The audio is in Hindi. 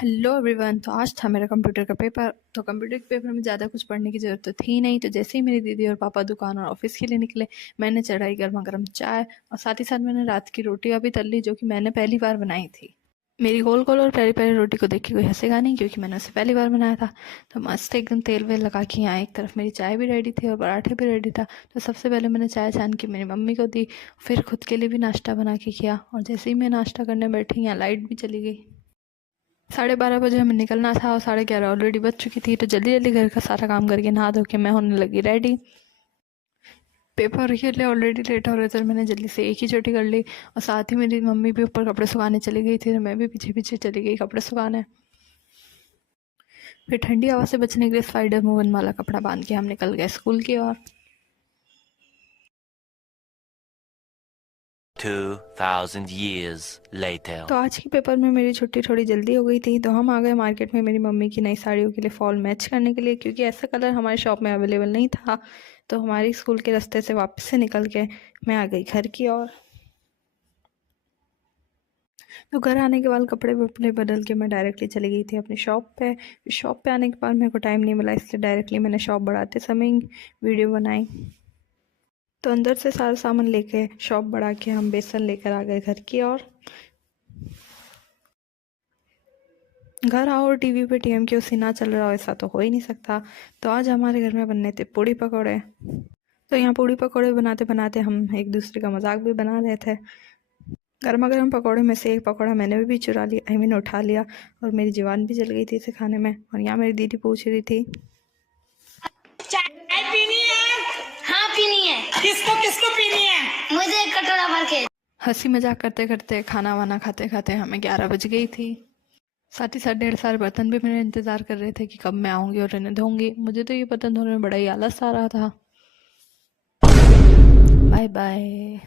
Hello everyone. तो आज था मेरा कंप्यूटर का पेपर। तो कंप्यूटर के पेपर में ज़्यादा कुछ पढ़ने की ज़रूरत तो थी नहीं। तो जैसे ही मेरी दीदी और पापा दुकान और ऑफिस के लिए निकले, मैंने चढ़ाई गर्मा गर्म चाय और साथ ही साथ मैंने रात की रोटियां भी तल ली, जो कि मैंने पहली बार बनाई थी। मेरी गोल गोल और प्यारी प्यारी रोटी को देख के कोई हंसेगा नहीं, क्योंकि मैंने उसे पहली बार बनाया था। तो मस्त एकदम तेल वेल लगा के यहाँ एक तरफ मेरी चाय भी रेडी थी और पराठे भी रेडी था। तो सबसे पहले मैंने चाय छान के मेरी मम्मी को दी, फिर खुद के लिए भी नाश्ता बना के किया। और जैसे ही मैं नाश्ता करने बैठी, यहाँ लाइट भी चली गई। 12:30 बजे हमें निकलना था और 11:30 ऑलरेडी बज चुकी थी। तो जल्दी जल्दी घर का सारा काम करके नहा धो के मैं होने लगी रेडी। पेपर के लिए ऑलरेडी लेट हो रहे थे, मैंने जल्दी से एक ही चोटी कर ली। और साथ ही मेरी मम्मी भी ऊपर कपड़े सुखाने चली गई थी, तो मैं भी पीछे पीछे चली गई कपड़े सुखाने। फिर ठंडी हवा से बचने के लिए स्पाइडर मूवन वाला कपड़ा बांध के हम निकल गए स्कूल की ओर। 2000 years later. तो आज के पेपर में मेरी छुट्टी थोड़ी जल्दी हो गई थी, तो हम आ गए मार्केट में मेरी मम्मी की नई साड़ियों के लिए फॉल मैच करने के लिए, क्योंकि ऐसा कलर हमारे शॉप में अवेलेबल नहीं था। तो हमारी स्कूल के रास्ते से वापस से निकल के मैं आ गई घर की ओर। तो घर आने के बाद कपड़े वपड़े बदल के मैं डायरेक्टली चली गई थी अपनी शॉप पे। शॉप पे आने के बाद मेरे को टाइम नहीं मिला, इसलिए डायरेक्टली मैंने शॉप बढ़ाते समय वीडियो बनाई। तो अंदर से सारा सामान लेके शॉप बढ़ा के हम बेसन लेकर आ गए घर की ओर। घर आओ और टीवी पे TMQ सीना चल रहा हो, ऐसा तो हो ही नहीं सकता। तो आज हमारे घर में बनने थे पूड़ी पकौड़े। तो यहाँ पूड़ी पकौड़े बनाते बनाते हम एक दूसरे का मजाक भी बना रहे थे। गर्मा गर्म पकौड़े में से एक पकौड़ा मैंने भी चुरा लिया, उठा लिया, और मेरी जुबान भी जल गई थी इसे खाने में। और यहाँ मेरी दीदी पूछ रही थी, चाय पीनी है? हाँ पीनी है। किसको किसको पीनी है? मुझे एक कटोरा भर के। हंसी मजाक करते करते खाना वाना खाते खाते हमें 11 बज गई थी। साथ ही साथ 1.5 साल बर्तन भी मेरे इंतज़ार कर रहे थे कि कब मैं आऊँगी और इन्हें धोऊंगी। मुझे तो ये बर्तन धोने में बड़ा ही आलस आ रहा था। Bye bye.